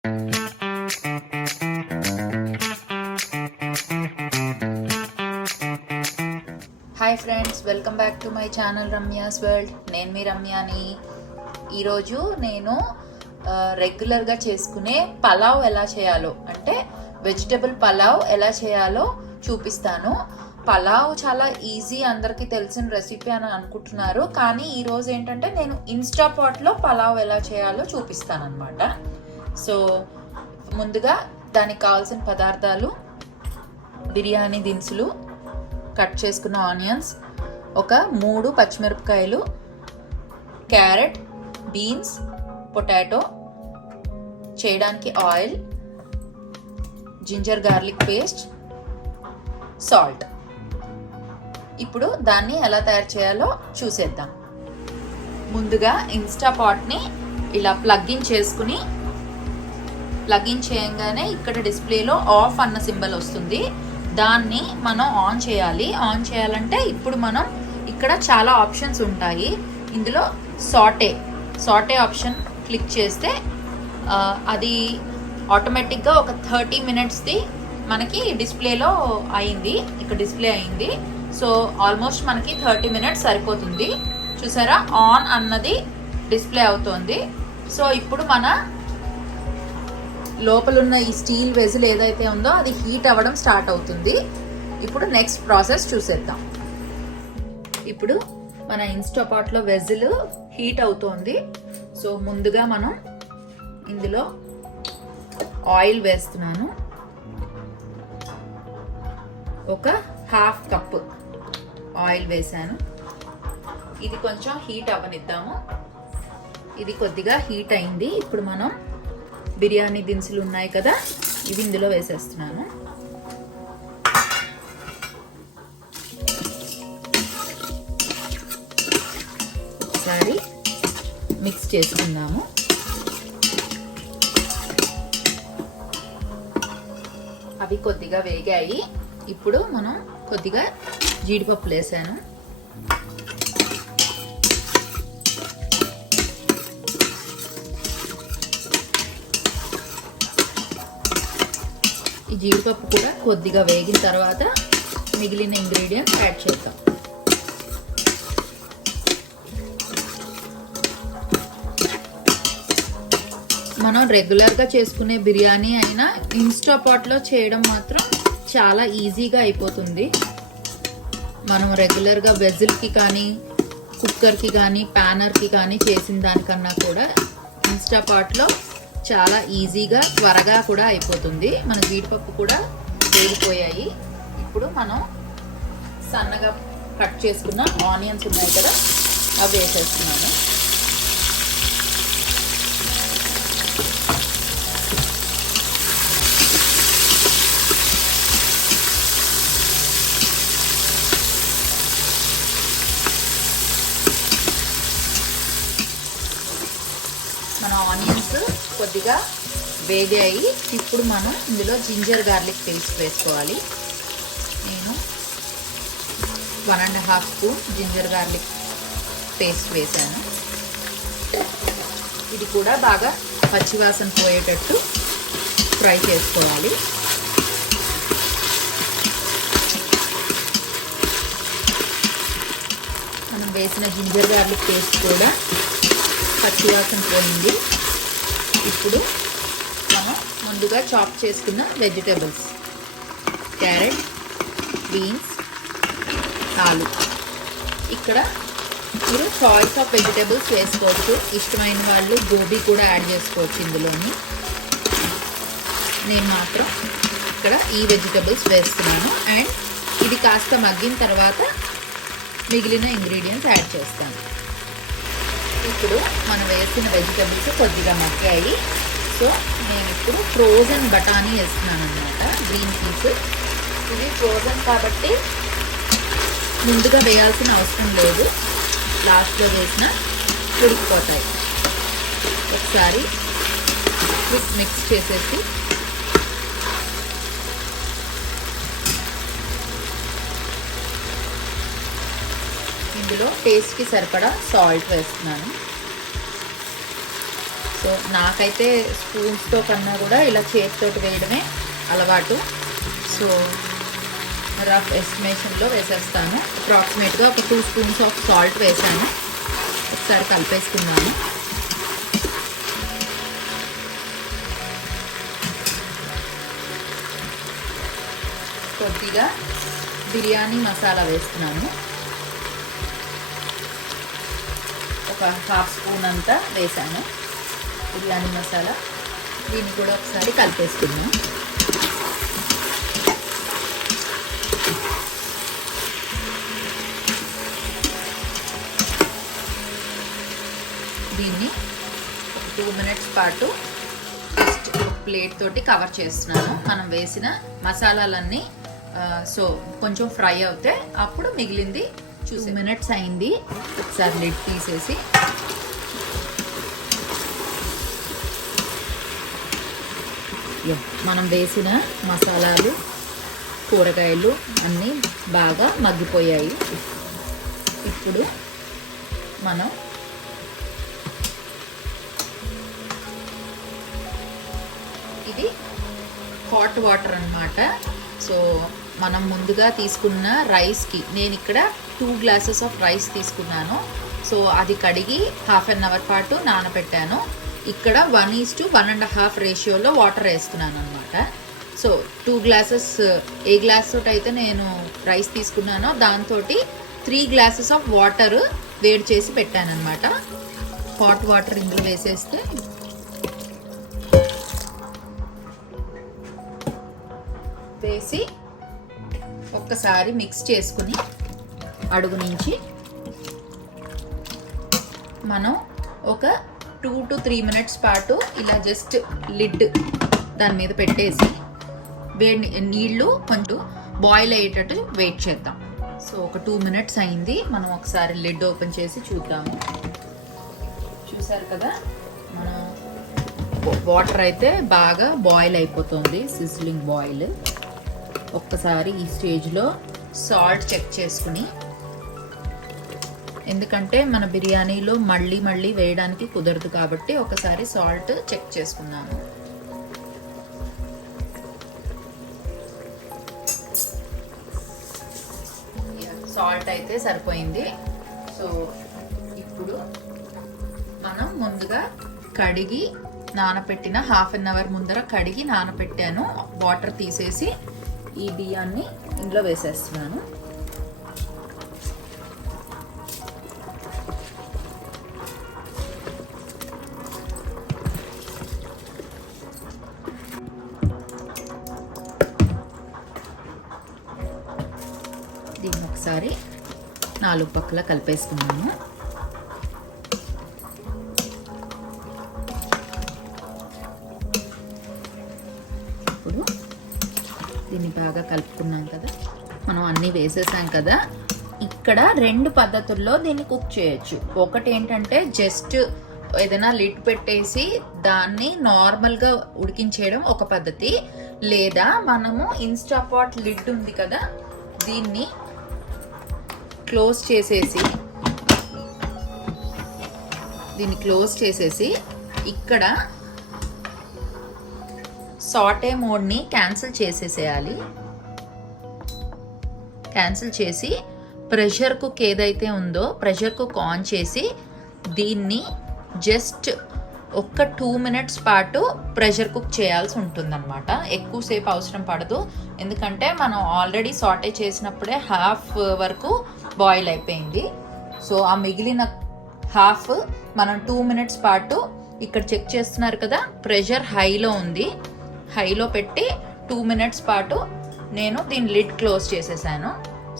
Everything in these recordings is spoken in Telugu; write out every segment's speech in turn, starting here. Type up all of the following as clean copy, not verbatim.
Hi friends, welcome back to my channel Ramya's world. నేను మీ రమ్యాని. ఈరోజు నేను రెగ్యులర్గా చేసుకునే పలావ్ ఎలా చేయాలో, అంటే వెజిటబుల్ పలావ్ ఎలా చేయాలో చూపిస్తాను. పలావ్ చాలా ఈజీ, అందరికీ తెలిసిన రెసిపీ అని అనుకుంటున్నారు. కానీ ఈరోజు ఏంటంటే నేను ఇన్స్టాపాట్లో పలావ్ ఎలా చేయాలో చూపిస్తాను అనమాట. సో ముందుగా దానికి కావాల్సిన పదార్థాలు: బిర్యానీ దినుసులు, కట్ చేసుకున్న ఆనియన్స్, ఒక 3 పచ్చిమిరపకాయలు, క్యారెట్, బీన్స్, పొటాటో, చేయడానికి oil, ginger garlic paste, salt. ఇప్పుడు దాన్ని ఎలా తయారు చేయాలో చూసేద్దాం. ముందుగా ఇన్స్టాపాట్ని ఇలా ప్లగ్ఇన్ చేసుకుని, ప్లగ్ఇన్ చేయంగానే ఇక్కడ డిస్ప్లేలో ఆఫ్ అన్న సింబల్ వస్తుంది. దాన్ని మనం ఆన్ చేయాలి. ఆన్ చేయాలంటే ఇప్పుడు మనం ఇక్కడ చాలా ఆప్షన్స్ ఉంటాయి. ఇందులో సాటే ఆప్షన్ క్లిక్ చేస్తే అది ఆటోమేటిక్గా ఒక 30 మినిట్స్ది మనకి డిస్ప్లేలో అయింది. ఇక్కడ డిస్ప్లే అయింది. సో ఆల్మోస్ట్ మనకి 30 మినిట్స్ సరిపోతుంది. చూసారా, ఆన్ అన్నది డిస్ప్లే అవుతోంది. సో ఇప్పుడు మన లోపలున్న ఈ స్టీల్ వెజిల్ ఏదైతే ఉందో అది హీట్ అవ్వడం స్టార్ట్ అవుతుంది. ఇప్పుడు నెక్స్ట్ ప్రాసెస్ చూసేద్దాం. ఇప్పుడు మన ఇన్స్టాపాట్లో వెజిల్ హీట్ అవుతోంది. సో ముందుగా మనం ఇందులో ఆయిల్ వేస్తున్నాను. ఒక 1/2 కప్పు ఆయిల్ వేసాను. ఇది కొంచెం హీట్ అవ్వనిద్దాము. ఇది కొద్దిగా హీట్ అయింది. ఇప్పుడు మనం బిర్యానీ దినుసులు ఉన్నాయి కదా, ఇవి ఇందులో వేసేస్తున్నాను. ఒకసారి మిక్స్ చేసుకుందాము. అవి కొద్దిగా వేగాయి. ఇప్పుడు మనం కొద్దిగా జీడిపప్పులు వేసాను. ఈ జీడిపప్పు కూడా కొద్దిగా వేగిన తర్వాత మిగిలిన ఇంగ్రీడియంట్స్ యాడ్ చేద్దాం. మనం రెగ్యులర్గా చేసుకునే బిర్యానీ అయినా ఇన్స్టాపాట్లో చేయడం మాత్రం చాలా ఈజీగా అయిపోతుంది. మనం రెగ్యులర్గా వెజిల్కి కానీ, కుక్కర్కి కానీ, ప్యానర్కి కానీ చేసిన దానికన్నా కూడా ఇన్స్టాపాట్లో చాలా ఈజీగా, త్వరగా కూడా అయిపోతుంది. మన జీడిపప్పు కూడా వేగిపోయాయి. ఇప్పుడు మనం సన్నగా కట్ చేసుకున్న ఆనియన్స్ ఉన్నాయి కదా, అవి వేసేస్తున్నాను. మన ఆనియన్స్ కొద్దిగా వేగాయి. ఇప్పుడు మనం ఇందులో జింజర్ గార్లిక్ పేస్ట్ వేసుకోవాలి. నేను 1.5 స్పూన్ జింజర్ గార్లిక్ పేస్ట్ వేసాను. ఇది కూడా బాగా పచ్చివాసన పోయేటట్టు ఫ్రై చేసుకోవాలి. మనం వేసిన జింజర్ గార్లిక్ పేస్ట్ కూడా పచ్చివాసన పోయింది. ఇప్పుడు మనం ముందుగా చాప్ చేసుకున్న వెజిటేబుల్స్, క్యారెట్, బీన్స్, ఆలు. ఇక్కడ మీరు చాయిస్ ఆఫ్ వెజిటేబుల్స్ వేసుకోవచ్చు. ఇష్టమైన వాళ్ళు గోబీ కూడా యాడ్ చేసుకోవచ్చు ఇందులోని. నేను మాత్రం ఇక్కడ ఈ వెజిటేబుల్స్ వేస్తున్నాను. అండ్ ఇది కాస్త మగ్గిన తర్వాత మిగిలిన ఇంగ్రీడియంట్స్ యాడ్ చేస్తాను. ఇప్పుడు మనం వేసిన వెజిటబుల్స్ కొద్దిగా మగ్గాయి. సో నేను ఇప్పుడు ఫ్రోజన్ బఠానీ వేస్తున్నాను అన్నమాట, గ్రీన్ పీస్. ఇవి ఫ్రోజన్ కాబట్టి ముందుగా వేయాల్సిన అవసరం లేదు. లాస్ట్లో వేసిన ఉడికిపోతాయి. ఒకసారి మిక్స్ చేసేసి ఇందులో టేస్ట్కి సరిపడా సాల్ట్ వేస్తున్నాను. సో నాకైతే స్పూన్స్తో కన్నా కూడా ఇలా చేతితో వేయడమే అలవాటు. సో రఫ్ ఎస్టిమేషన్లో వేసేస్తాను. అప్రాక్సిమేట్గా ఒక 2 స్పూన్స్ ఆఫ్ సాల్ట్ వేసాను. ఒకసారి కలిపేసుకున్నాను. కొద్దిగా బిర్యానీ మసాలా వేస్తున్నాను. ఒక 1/2 స్పూన్ అంతా వేసాను బిర్యానీ మసాలా. దీన్ని కూడా ఒకసారి కలిపేసుకున్నాను. దీన్ని 2 మినిట్స్ పాటు జస్ట్ ప్లేట్ తోటి కవర్ చేస్తున్నాను. మనం వేసిన మసాలాలన్నీ సో కొంచెం ఫ్రై అవుతే అప్పుడు మిగిలింది 2 మినిట్స్ అయింది. ఒకసారి లిడ్ తీసేసి మనం వేసిన మసాలాలు కూరగాయలు అన్నీ బాగా మగ్గిపోయాయి. ఇప్పుడు మనం ఇది హాట్ వాటర్ అన్నమాట. సో మనం ముందుగా తీసుకున్న రైస్కి నేను ఇక్కడ 2 గ్లాసెస్ ఆఫ్ రైస్ తీసుకున్నాను. సో అది కడిగి 1/2 అవర్ పాటు నానబెట్టాను. ఇక్కడ 1:1.5 రేషియోలో వాటర్ వేస్తున్నాను అనమాట. సో 2 గ్లాసెస్ ఏ గ్లాస్ తోటి అయితే నేను రైస్ తీసుకున్నానో దాంతో 3 గ్లాసెస్ ఆఫ్ వాటర్ వేడి చేసి పెట్టాను అనమాట. హాట్ వాటర్ ఇందులో వేసేస్తే వేసి ఒక్కసారి మిక్స్ చేసుకుని అడుగు నుంచి మనం ఒక 2 to 3 మినిట్స్ పాటు ఇలా జస్ట్ లిడ్ దాని మీద పెట్టేసి వేడి నీళ్ళు కొంచెం బాయిల్ అయ్యేటట్టు వెయిట్ చేద్దాం. సో ఒక 2 మినిట్స్ అయింది. మనం ఒకసారి లిడ్ ఓపెన్ చేసి చూద్దాము. చూసారు కదా, మనం వాటర్ అయితే బాగా బాయిల్ అయిపోతుంది, సిజ్లింగ్ బాయిల్. ఒక్కసారి ఈ స్టేజ్లో సాల్ట్ చెక్ చేసుకుని, ఎందుకంటే మన బిర్యానీలో మళ్ళీ మళ్ళీ వేయడానికి కుదరదు కాబట్టి ఒకసారి సాల్ట్ చెక్ చేసుకున్నాను. సాల్ట్ అయితే సరిపోయింది. సో ఇప్పుడు మనం ముందుగా కడిగి నానపెట్టిన 1/2 అవర్ ముందర కడిగి నానపెట్టాను. వాటర్ తీసేసి ఈ బియ్యాన్ని ఇందులో వేసేస్తున్నాను. దీన్ని ఒకసారి 4 పక్కల కలిపేసుకున్నాను. ఇప్పుడు దీన్ని బాగా కలుపుకున్నాం కదా, మనం అన్నీ వేసేసాం కదా. ఇక్కడ 2 పద్ధతుల్లో దీన్ని కుక్ చేయొచ్చు. ఒకటి ఏంటంటే జస్ట్ ఏదైనా లిడ్ పెట్టేసి దాన్ని నార్మల్గా ఉడికించేయడం ఒక పద్ధతి. లేదా మనము ఇన్స్టాపాట్ లిడ్ ఉంది కదా, దీన్ని క్లోజ్ చేసేసి ఇక్కడ సాటే మోడ్ని క్యాన్సిల్ చేసేసేయాలి. క్యాన్సిల్ చేసి ప్రెషర్ కుక్ ఏదైతే ఉందో ప్రెషర్ కుక్ ఆన్ చేసి దీన్ని జస్ట్ ఒక్క 2 మినిట్స్ పాటు ప్రెషర్ కుక్ చేయాల్సి ఉంటుందన్నమాట. ఎక్కువసేపు అవసరం పడదు, ఎందుకంటే మనం ఆల్రెడీ సాటే చేసినప్పుడే 1/2 వరకు బాయిల్ అయిపోయింది. సో ఆ మిగిలిన 1/2 మనం 2 మినిట్స్ పాటు ఇక్కడ చెక్ చేస్తున్నారు కదా, ప్రెషర్ హైలో ఉంది. హైలో పెట్టి 2 మినిట్స్ పాటు నేను దీని లిడ్ క్లోజ్ చేసేసాను.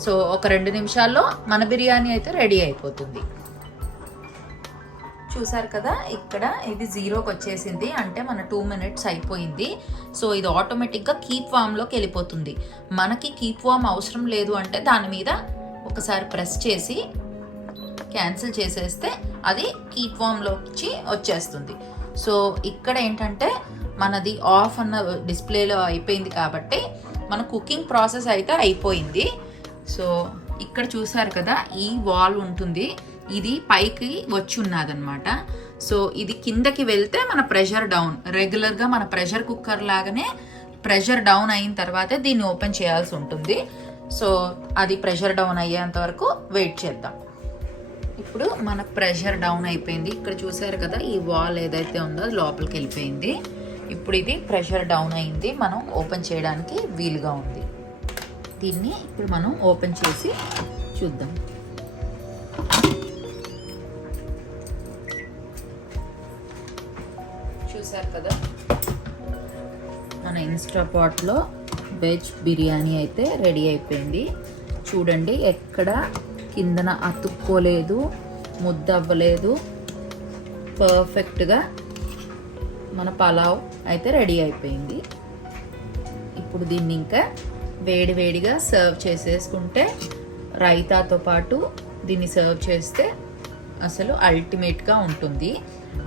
సో ఒక 2 నిమిషాల్లో మన బిర్యానీ అయితే రెడీ అయిపోతుంది. చూసారు కదా, ఇక్కడ ఇది 0కి వచ్చేసింది, అంటే మన 2 మినిట్స్ అయిపోయింది. సో ఇది ఆటోమేటిక్గా కీప్ వామ్లోకి వెళ్ళిపోతుంది. మనకి కీప్ వామ్ అవసరం లేదు అంటే దాని మీద ఒకసారి ప్రెస్ చేసి క్యాన్సిల్ చేసేస్తే అది కీప్ వామ్లోకి వచ్చేస్తుంది. సో ఇక్కడ ఏంటంటే మనది ఆఫ్ అన్న డిస్ప్లేలో అయిపోయింది కాబట్టి మన కుకింగ్ ప్రాసెస్ అయితే అయిపోయింది. సో ఇక్కడ చూసారు కదా, ఈ వాల్ ఉంటుంది, ఇది పైకి వచ్చి ఉన్నదన్నమాట. సో ఇది కిందకి వెళ్తే మన ప్రెషర్ డౌన్. రెగ్యులర్గా మన ప్రెషర్ కుక్కర్ లాగానే ప్రెషర్ డౌన్ అయిన తర్వాతే దీన్ని ఓపెన్ చేయాల్సి ఉంటుంది. సో అది ప్రెషర్ డౌన్ అయ్యేంత వరకు వెయిట్ చేద్దాం. ఇప్పుడు మన ప్రెషర్ డౌన్ అయిపోయింది. ఇక్కడ చూసారు కదా, ఈ వాల్ ఏదైతే ఉందో అది లోపలికి వెళ్ళిపోయింది. ఇప్పుడు ఇది ప్రెషర్ డౌన్ అయింది, మనం ఓపెన్ చేయడానికి వీలుగా ఉంది. దీన్ని ఇప్పుడు మనం ఓపెన్ చేసి చూద్దాం. చూసారు కదా, మన ఇన్స్టా పాట్లో వెజ్ బిర్యానీ అయితే రెడీ అయిపోయింది. చూడండి, ఎక్కడ కిందన అతుక్కోలేదు, ముద్ద అవ్వలేదు, పర్ఫెక్ట్గా మన పలావ్ అయితే రెడీ అయిపోయింది. ఇప్పుడు దీన్ని ఇంకా వేడివేడిగా సర్వ్ చేసేసుకుంటే, రైతాతో పాటు దీన్ని సర్వ్ చేస్తే అసలు అల్టిమేట్గా ఉంటుంది.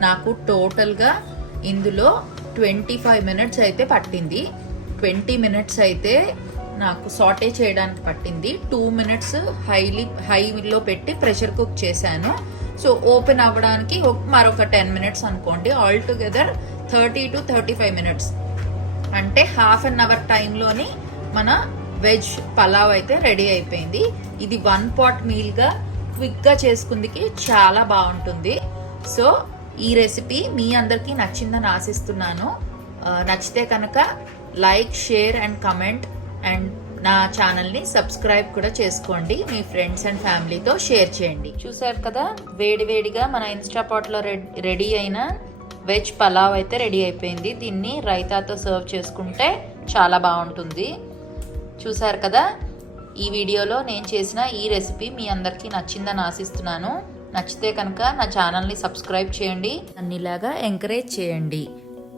నాకు టోటల్గా ఇందులో 25 మినిట్స్ అయితే పట్టింది. 20 మినిట్స్ అయితే నాకు సాటే చేయడానికి పట్టింది. 2 మినిట్స్ హైలో పెట్టి ప్రెషర్ కుక్ చేశాను. సో ఓపెన్ అవ్వడానికి మరొక 10 మినిట్స్ అనుకోండి. ఆల్ టుగెదర్ 30 to 35 మినిట్స్, అంటే హాఫ్ అన్ అవర్ టైంలోని మన వెజ్ పలావ్ అయితే రెడీ అయిపోయింది. ఇది 1 పాట్ మీల్గా క్విక్గా చేసుకుందికి చాలా బాగుంటుంది. సో ఈ రెసిపీ మీ అందరికీ నచ్చిందని ఆశిస్తున్నాను. నచ్చితే కనుక like, share and comment, and నా ఛానల్ని సబ్స్క్రైబ్ కూడా చేసుకోండి. మీ ఫ్రెండ్స్ అండ్ ఫ్యామిలీతో షేర్ చేయండి. చూసారు కదా, వేడివేడిగా మన ఇన్స్టా పాట్లో రెడీ అయిన వెజ్ పలావ్ అయితే రెడీ అయిపోయింది. దీన్ని రైతాతో సర్వ్ చేసుకుంటే చాలా బాగుంటుంది. చూసారు కదా, ఈ వీడియోలో నేను చేసిన ఈ రెసిపీ మీ అందరికీ నచ్చిందని ఆశిస్తున్నాను. నచ్చితే కనుక నా ఛానల్ని సబ్స్క్రైబ్ చేయండి, అన్నిలాగా ఎంకరేజ్ చేయండి.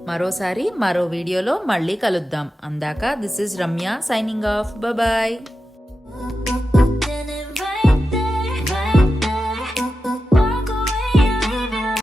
మరోసారి మరో వీడియోలో మళ్ళీ కలుద్దాం. అందాక this is Ramya signing off. Bye.